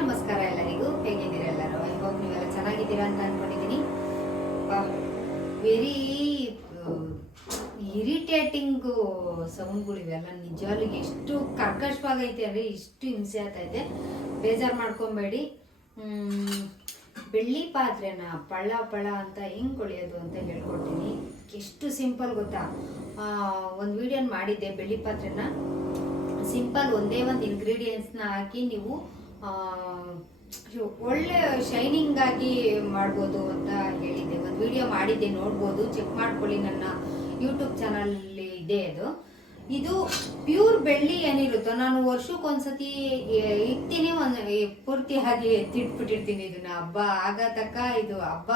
ನಮಸ್ಕಾರ ಎಲ್ಲರಿಗೂ. ಹೇಗಿದ್ದೀರ ಎಲ್ಲರೂ? ಐ ಹೋಪ್ ನೀವೆಲ್ಲ ಚೆನ್ನಾಗಿದ್ದೀರಾ ಅಂತ ಅನ್ಕೊಂಡಿದ್ದೀನಿ. ವೆರಿ ಇರಿಟೇಟಿಂಗ್ ಸೌಂಡ್ಗಳು ಇವೆಲ್ಲ ನಿಜವಾಗ್ಲೂ ಎಷ್ಟು ಕರ್ಕಶವಾಗೈತೆ ಅಂದರೆ ಇಷ್ಟು ಹಿಂಸೆ ಆಗ್ತೈತೆ. ಬೇಜಾರು ಮಾಡ್ಕೊಬೇಡಿ. ಬೆಳ್ಳಿ ಪಾತ್ರೆನ ಪಳ್ಳ ಪಳ ಅಂತ ಹೆಂಗೆ ಕೊಳಿಯೋದು ಅಂತ ಹೇಳ್ಕೊಡ್ತೀನಿ. ಎಷ್ಟು ಸಿಂಪಲ್ ಗೊತ್ತಾ? ಒಂದು ವಿಡಿಯೋನ ಮಾಡಿದ್ದೆ, ಬೆಳ್ಳಿ ಪಾತ್ರೆನ. ಸಿಂಪಲ್ ಒಂದೇ ಒಂದು ಇಂಗ್ರೀಡಿಯೆಂಟ್ಸ್ನ ಹಾಕಿ ನೀವು ಒಳ್ಳೆ ಶೈನಿಂಗ್ ಆಗಿ ಮಾಡ್ಬೋದು ಅಂತ ಹೇಳಿದ್ದೆ. ಒಂದು ವಿಡಿಯೋ ಮಾಡಿದ್ದೆ, ನೋಡ್ಬೋದು. ಚೆಕ್ ಮಾಡ್ಕೊಳ್ಳಿ ನನ್ನ ಯೂಟ್ಯೂಬ್ ಚಾನಲ್ ಇದೆ ಅದು. ಇದು ಪ್ಯೂರ್ ಬೆಳ್ಳಿ ಏನಿರುತ್ತೋ, ನಾನು ವರ್ಷಕ್ಕೊಂದ್ಸತಿ ಇಡ್ತೀನಿ ಒಂದು ಪೂರ್ತಿಯಾಗಿ ಎತ್ತಿಟ್ಬಿಟ್ಟಿರ್ತೀನಿ ಇದನ್ನ. ಹಬ್ಬ ಆಗ ತಕ್ಕ ಇದು ಹಬ್ಬ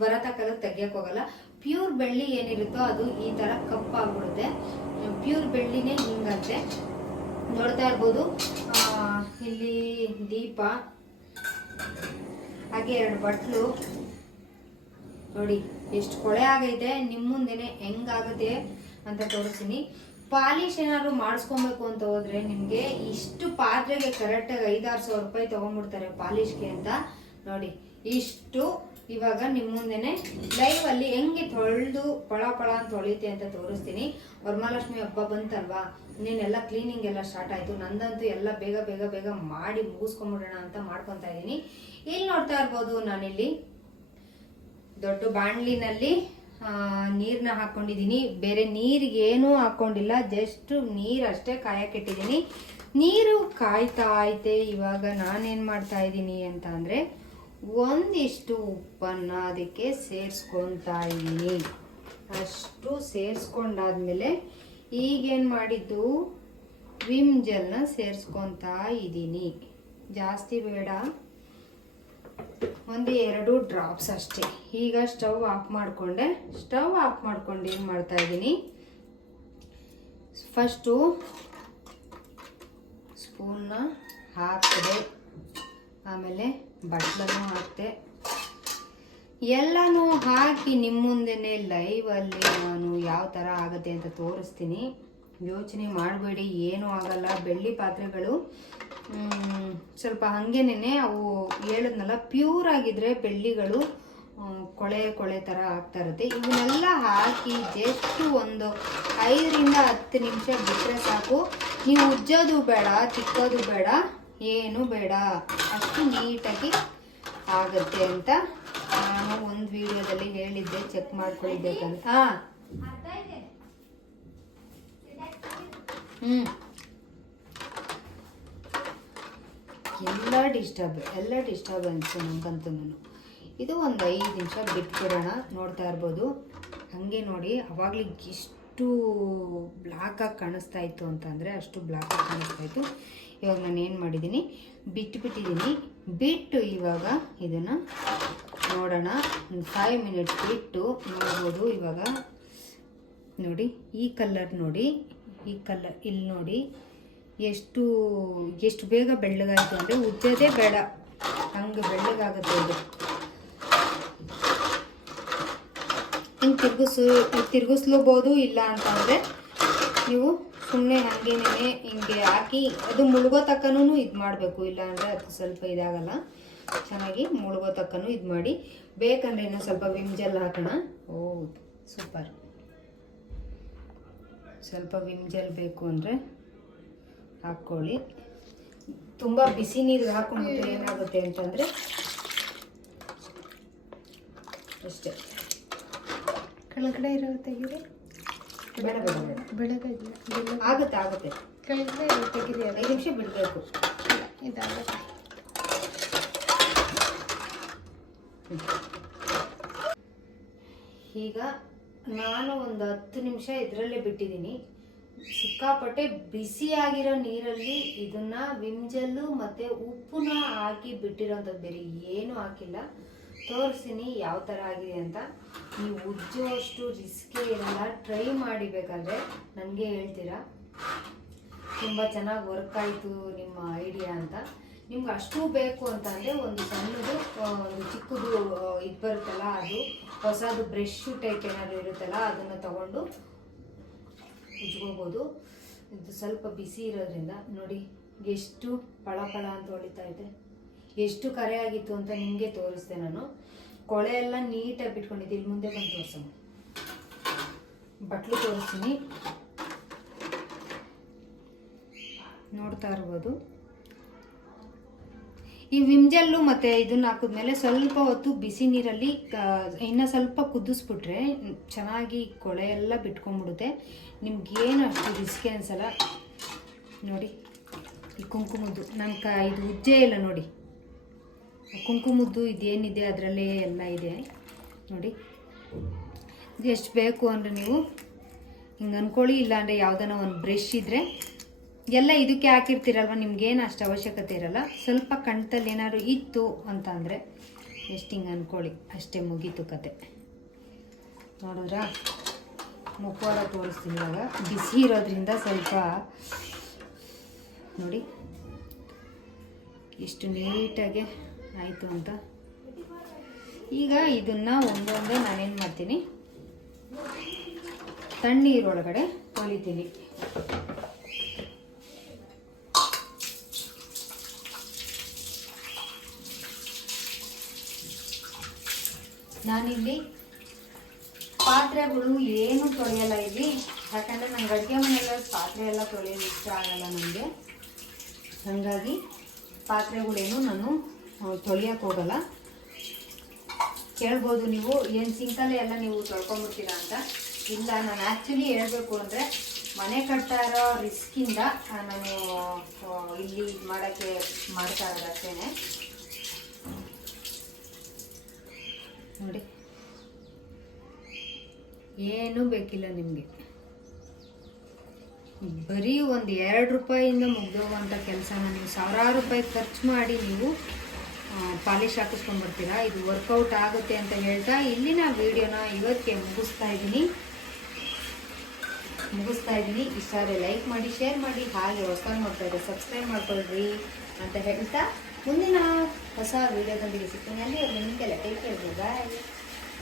ಬರೋ ತಕ್ಕ ತೆಗಿಯಕ್ ಹೋಗಲ್ಲ. ಪ್ಯೂರ್ ಬೆಳ್ಳಿ ಏನಿರುತ್ತೋ ಅದು ಈ ತರ ಕಪ್ಪಾಗ್ಬಿಡುತ್ತೆ. ಪ್ಯೂರ್ ಬೆಳ್ಳಿನೇ ಹಿಂಗಂತೆ. ನೋಡ್ತಾ ಇರ್ಬೋದು. ಇಲ್ಲಿ ದೀಪ, ಹಾಗೆ ಎರಡು ಬಟ್ಲು. ನೋಡಿ, ಎಷ್ಟು ಕೊಳೆ ಆಗೈತೆ ನಿಮ್ಮ ಮುಂದೆನೆ ಹೆಂಗಾಗುತ್ತೆ ಅಂತ ತೋರಿಸ್ತೀನಿ. ಪಾಲಿಶ್ ಏನಾದ್ರು ಮಾಡಿಸ್ಕೊಬೇಕು ಅಂತ ಹೋದ್ರೆ ನಿಮಗೆ ಇಷ್ಟು ಪಾತ್ರೆಗೆ ಕರೆಕ್ಟಾಗಿ ಐದಾರು ಸಾವಿರ ರೂಪಾಯಿ ತಗೊಂಡ್ಬಿಡ್ತಾರೆ ಪಾಲಿಶ್ಗೆ ಅಂತ. ನೋಡಿ, ಇಷ್ಟು ಇವಾಗ ನಿಮ್ಮ ಮುಂದೆನೆ ಲೈವ್ ಅಲ್ಲಿ ಹೆಂಗೆ ತೊಳೆದು ಪಳ ಪಳ ಅಂತ ತೊಳಿತೆ ಅಂತ ತೋರಿಸ್ತೀನಿ. ವರಮಹಾಲಕ್ಷ್ಮಿ ಹಬ್ಬ ಬಂತಲ್ವಾ? ನೀನೆಲ್ಲ ಕ್ಲೀನಿಂಗ್ ಎಲ್ಲ ಸ್ಟಾರ್ಟ್ ಆಯ್ತು. ನಂದಂತೂ ಎಲ್ಲ ಬೇಗ ಬೇಗ ಬೇಗ ಮಾಡಿ ಮುಗಿಸ್ಕೊಂಬಿಡೋಣ ಅಂತ ಮಾಡ್ಕೊತಾ ಇದ್ದೀನಿ. ಇಲ್ಲಿ ನೋಡ್ತಾ ಇರ್ಬೋದು ನಾನಿಲ್ಲಿ ದೊಡ್ಡ ಬಾಣ್ಲಿನಲ್ಲಿ ನೀರನ್ನ ಹಾಕೊಂಡಿದ್ದೀನಿ. ಬೇರೆ ನೀರಿಗೆ ಏನೂ ಹಾಕೊಂಡಿಲ್ಲ. ಜಸ್ಟ್ ನೀರಷ್ಟೇ ಅಷ್ಟೇ ಕಾಯಕ್ಕಿಟ್ಟಿದ್ದೀನಿ ನೀರು ಕಾಯ್ತಾ ಐತೆ. ಇವಾಗ ನಾನೇನು ಮಾಡ್ತಾ ಇದ್ದೀನಿ ಅಂತ ಅಂದರೆ ಒಂದಿಷ್ಟು ಉಪ್ಪನ್ನು ಅದಕ್ಕೆ ಸೇರಿಸ್ಕೊತಾ ಇದ್ದೀನಿ. ಅಷ್ಟು ಸೇರಿಸ್ಕೊಂಡಾದ್ಮೇಲೆ ಈಗೇನು ಮಾಡಿದ್ದು? ವಿಮ್ ಜೆಲ್ನ ಸೇರಿಸ್ಕೊತಾ ಇದ್ದೀನಿ. ಜಾಸ್ತಿ ಬೇಡ. ಒಂದು ಎರಡು ಡ್ರಾಪ್ಸ್ ಅಷ್ಟೇ. ಈಗ ಸ್ಟವ್ ಆಫ್ ಮಾಡಿಕೊಂಡೆ. ಸ್ಟವ್ ಆಫ್ ಮಾಡ್ಕೊಂಡು ಏನು ಮಾಡ್ತಾ ಇದ್ದೀನಿ? ಫಸ್ಟು ಸ್ಪೂನ್ನ ಹಾಕಿದೆ. ಆಮೇಲೆ ಬಟ್ಲನ್ನು ಹಾಕ್ತೆ ಎಲ್ಲನೂ ಹಾಕಿ ನಿಮ್ಮ ಮುಂದೆನೆ ಲೈವಲ್ಲಿ ನಾನು ಯಾವ ಥರ ಆಗುತ್ತೆ ಅಂತ ತೋರಿಸ್ತೀನಿ. ಯೋಚನೆ ಮಾಡಬೇಡಿ, ಏನೂ ಆಗಲ್ಲ. ಬೆಳ್ಳಿ ಪಾತ್ರೆಗಳು ಸ್ವಲ್ಪ ಹಾಗೇನೆ ಅವು ಹೇಳಿದ್ನಲ್ಲ, ಪ್ಯೂರ್ ಆಗಿದ್ರೆ ಬೆಳ್ಳಿಗಳು ಕೊಳೆ ಕೊಳೆ ಥರ ಆಗ್ತಾ ಇರುತ್ತೆ. ಇವನ್ನೆಲ್ಲ ಹಾಕಿ ಜಸ್ಟ್ ಒಂದು ಐದರಿಂದ ಹತ್ತು ನಿಮಿಷ ಬಿಟ್ಟರೆ ಸಾಕು. ನೀವು ಉಜ್ಜೋದು ಬೇಡ, ತಿಕ್ಕೋದು ಬೇಡ. ಏನು ಬೇಡ. ಅಷ್ಟು ನೀಟಾಗಿ ಆಗುತ್ತೆ ಅಂತ ನಾನು ಒಂದು ವಿಡಿಯೋದಲ್ಲಿ ಹೇಳಿದ್ದೆ, ಚೆಕ್ ಮಾಡ್ಕೊಳ್ಬೇಕಂತ. ಹಾಂ. ಹ್ಞೂ ಎಲ್ಲ ಡಿಸ್ಟರ್ಬ್ ಎಲ್ಲ ಡಿಸ್ಟರ್ಬೆನ್ಸು ನಾನು ಇದು ಒಂದು ಐದು ನಿಮಿಷ ಬಿಟ್ಬಿಡೋಣ, ನೋಡ್ತಾ ಇರ್ಬೋದು. ಹಾಗೆ ನೋಡಿ ಅವಾಗಲೇ ಎಷ್ಟು ಬ್ಲ್ಯಾಕಾಗಿ ಕಾಣಿಸ್ತಾ ಇತ್ತು ಅಂತಂದರೆ ಅಷ್ಟು ಬ್ಲ್ಯಾಕಾಗಿ ಕಾಣಿಸ್ತಾ ಇತ್ತು. ಇವಾಗ ನಾನು ಏನು ಮಾಡಿದ್ದೀನಿ ಬಿಟ್ಬಿಟ್ಟಿದ್ದೀನಿ ಬಿಟ್ಟು ಇವಾಗ ಇದನ್ನು ನೋಡೋಣ. ಫೈವ್ ಮಿನಿಟ್ಸ್ ಬಿಟ್ಟು ನೋಡ್ಬೋದು. ಇವಾಗ ನೋಡಿ, ಈ ಕಲರ್ ನೋಡಿ, ಈ ಕಲರ್ ಇಲ್ಲಿ ನೋಡಿ. ಎಷ್ಟು ಎಷ್ಟು ಬೇಗ ಬೆಳ್ಳಗಾಯಿತು ಅಂದರೆ ಉಜ್ಜೋದೇ ಬೇಡ. ಹಂಗೆ ಬೆಳ್ಳಗಾಗುತ್ತೆ ಇದು. ಹಿಂಗೆ ತಿರ್ಗಿಸು, ತಿರ್ಗಿಸ್ಲೂಬೋದು ಇಲ್ಲ ಅಂತಂದರೆ ನೀವು ಸುಮ್ಮನೆ ಹಾಗೇನೇ ಹಿಂಗೆ ಹಾಕಿ ಅದು ಮುಳುಗೋ ತಕ್ಕನೂ ಇದು ಮಾಡಬೇಕು. ಇಲ್ಲ ಅಂದರೆ ಅದು ಸ್ವಲ್ಪ ಇದಾಗಲ್ಲ. ಚೆನ್ನಾಗಿ ಮುಳುಗೋ ತಕ್ಕನೂ ಇದು ಮಾಡಿ. ಬೇಕಂದ್ರೆ ಇನ್ನೂ ಸ್ವಲ್ಪ ವಿಮ್ ಜೆಲ್ ಹಾಕೋಣ. ಓ, ಸೂಪರ್. ಸ್ವಲ್ಪ ವಿಮ್ ಜೆಲ್ ಬೇಕು ಅಂದರೆ ಹಾಕ್ಕೊಳ್ಳಿ. ತುಂಬ ಬಿಸಿ ನೀರು ಹಾಕೊಂಡ್ರೆ ಏನಾಗುತ್ತೆ ಅಂತಂದರೆ ಅಷ್ಟೇ. ಕೆಳಗಡೆ ಇರೋ ತೆಗಿರಿ. ಬೆಳಗ್ಗೆ ಆಗುತ್ತೆ ಆಗುತ್ತೆ. ಕೆಳಗಡೆ ಇರೋ ತೆಗಿರಿ ಐದು ನಿಮಿಷ ಬಿಡಬೇಕು. ಇದಾಗುತ್ತೆ. ಈಗ ನಾನು ಒಂದು ಹತ್ತು ನಿಮಿಷ ಇದರಲ್ಲೇ ಬಿಟ್ಟಿದ್ದೀನಿ. ಸಿಕ್ಕಾಪಟ್ಟೆ ಬಿಸಿಯಾಗಿರೋ ನೀರಲ್ಲಿ ಇದನ್ನ ವಿಮ್ಜಲ್ಲು ಮತ್ತು ಉಪ್ಪನ್ನ ಹಾಕಿ ಬಿಟ್ಟಿರೋಂಥದ್ದು ಬೇರೆ ಏನೂ ಹಾಕಿಲ್ಲ. ತೋರಿಸ್ತೀನಿ ಯಾವ ಥರ ಆಗಿದೆ ಅಂತ. ನೀವು ಉಜ್ಜುವಷ್ಟು ರಿಸ್ಕೇ ಇರಲ್ಲ. ಟ್ರೈ ಮಾಡಿ ಬೇಕಾದ್ರೆ ನನಗೆ ಹೇಳ್ತೀರಾ? ತುಂಬ ಚೆನ್ನಾಗಿ ವರ್ಕ್ ಆಯಿತು ನಿಮ್ಮ ಐಡಿಯಾ ಅಂತ. ನಿಮ್ಗೆ ಅಷ್ಟು ಬೇಕು ಅಂತ ಅಂದರೆ ಒಂದು ಸಣ್ಣದು ಒಂದು ಚಿಕ್ಕದು ಇದು ಬರುತ್ತಲ್ಲ ಅದು, ಹೊಸದು ಬ್ರಷ್ ಟೈಪ್ ಏನಾದರೂ ಇರುತ್ತಲ್ಲ, ಅದನ್ನು ತಗೊಂಡು ಉಜ್ಕೋಬೋದು. ಇದು ಸ್ವಲ್ಪ ಬಿಸಿ ಇರೋದ್ರಿಂದ ನೋಡಿ, ಎಷ್ಟು ಪಳ ಪಳ ಅಂತ ಹೊಳಿತಾ ಇದೆ. ಎಷ್ಟು ಕರೆ ಆಗಿತ್ತು ಅಂತ ನಿಮಗೆ ತೋರಿಸ್ದೆ ನಾನು. ಕೊಳೆ ಎಲ್ಲ ನೀಟಾಗಿ ಬಿಟ್ಕೊಂಡಿದ್ದೆ. ಇಲ್ಲಿ ಮುಂದೆ ಬಂದು ತೋರಿಸೋಣ ಬಟ್ಲು ತೋರಿಸ್ತೀನಿ. ನೋಡ್ತಾ ಇರ್ಬೋದು. ಈ ವಿಮ್ಜಲ್ಲು ಮತ್ತು ಇದನ್ನ ಹಾಕಿದ್ಮೇಲೆ ಸ್ವಲ್ಪ ಹೊತ್ತು ಬಿಸಿ ನೀರಲ್ಲಿ ಇನ್ನು ಸ್ವಲ್ಪ ಕುದಿಸ್ಬಿಟ್ರೆ ಚೆನ್ನಾಗಿ ಕೊಳೆ ಎಲ್ಲ ಬಿಟ್ಕೊಂಡ್ಬಿಡುತ್ತೆ. ನಿಮ್ಗೇನು ಅಷ್ಟು ರಿಸ್ಕೆ ಅನ್ಸಲ್ಲ ನೋಡಿ, ಈ ಕುಂಕುಮದ್ದು. ನನ್ನ ಕ, ಇದು ಉಜ್ಜೆ ಇಲ್ಲ ನೋಡಿ. ಕುಂಕುಮದ್ದು ಇದೇನಿದೆ, ಅದರಲ್ಲೇ ಎಲ್ಲ ಇದೆ. ನೋಡಿ ಎಷ್ಟು ಬೇಕು ಅಂದರೆ ನೀವು ಹಿಂಗೆ ಅಂದ್ಕೊಳ್ಳಿ ಇಲ್ಲಾಂದರೆ ಯಾವುದನ್ನ ಒಂದು ಬ್ರಷ್ ಇದ್ದರೆ ಎಲ್ಲ ಇದಕ್ಕೆ ಹಾಕಿರ್ತೀರಲ್ವ, ನಿಮ್ಗೇನು ಅಷ್ಟು ಅವಶ್ಯಕತೆ ಇರಲ್ಲ. ಸ್ವಲ್ಪ ಕಣ್ತಲ್ಲಿ ಏನಾದ್ರು ಇತ್ತು ಅಂತ ಅಂದರೆ ಎಷ್ಟು ಹಿಂಗೆ ಅಂದ್ಕೊಳ್ಳಿ ಅಷ್ಟೇ ಮುಗೀತು ಕತೆ. ನೋಡಿದ್ರಾ? ಮುಖವಾಡ ತೋರಿಸ್ತೀನಿ ಇವಾಗ. ಬಿಸಿ ಇರೋದ್ರಿಂದ ಸ್ವಲ್ಪ, ನೋಡಿ, ಎಷ್ಟು ನೀಟಾಗಿ ಆಯಿತು ಅಂತ. ಈಗ ಇದನ್ನು ಒಂದೊಂದೇ ನಾನೇನು ಮಾಡ್ತೀನಿ? ತಣ್ಣೀರೊಳಗಡೆ ತೊಳಿತೀನಿ ನಾನಿಲ್ಲಿ ಪಾತ್ರೆಗಳು ಏನು ತೊಳೆಯಲ್ಲ ಇಲ್ಲಿ, ಯಾಕಂದರೆ ನಂಗೆ ಅಡುಗೆ ಮನೆಯಲ್ಲ ಪಾತ್ರೆ ಎಲ್ಲ ತೊಳೆಯೋದು ಇಷ್ಟ ಆಗಲ್ಲ ನನಗೆ. ಹಾಗಾಗಿ ಪಾತ್ರೆಗಳೇನು ನಾನು ತೊಳೆಯೋಕೆ ಹೋಗಲ್ಲ. ಕೇಳ್ಬೋದು ನೀವು, ಏನು ಸಿಂಕಲ್ಲೇ ಎಲ್ಲ ನೀವು ತೊಳ್ಕೊಂಬಿಡ್ತೀರಾ ಅಂತ. ಇಲ್ಲ, ನಾನು ಆ್ಯಕ್ಚುಲಿ ಹೇಳಬೇಕು ಅಂದರೆ, ಮನೆ ಕಟ್ತಾ ಇರೋ ರಿಸ್ಕಿಂದ ನಾನು ಇಲ್ಲಿ ಇಲ್ಲಿ ಮಾಡೋಕ್ಕೆ ಮಾಡ್ತಾ ಇರೋದು ನೋಡಿ. ಏನೂ ಬೇಕಿಲ್ಲ ನಿಮಗೆ. ಬರೀ ಒಂದು ಎರಡು ರೂಪಾಯಿಂದ ಮುಗ್ದೋಗುವಂಥ ಕೆಲಸನ ನೀವು ಸಾವಿರಾರು ರೂಪಾಯಿ ಖರ್ಚು ಮಾಡಿ ನೀವು ಪಾಲಿಶ್ ಹಾಕಿಸ್ಕೊಂಡ್ಬರ್ತೀರಾ ಇದು ವರ್ಕೌಟ್ ಆಗುತ್ತೆ ಅಂತ ಹೇಳ್ತಾ ಇಲ್ಲಿನ ವಿಡಿಯೋನ ಇವತ್ತಿಗೆ ಮುಗಿಸ್ತಾ ಇದ್ದೀನಿ. ಮುಗಿಸ್ತಾ ಇದ್ದೀನಿ. ಇಷ್ಟ ಆದರೆ ಲೈಕ್ ಮಾಡಿ ಶೇರ್ ಮಾಡಿ, ಹಾಗೆ ಹೊಸ ನೋಡ್ತಾ ಸಬ್ಸ್ಕ್ರೈಬ್ ಮಾಡ್ಕೊಳ್ರಿ ಅಂತ ಹೇಳ್ತಾ ಮುಂದಿನ ಹೊಸ ವಿಡಿಯೋದೊಂದಿಗೆ ಸಿಗ್ತೀನಿ. ಅಲ್ಲಿ ನಿಮಗೆಲ್ಲ ಟೇಕ್ ಕೇಳ್ಬೋದು ಬಾಯ್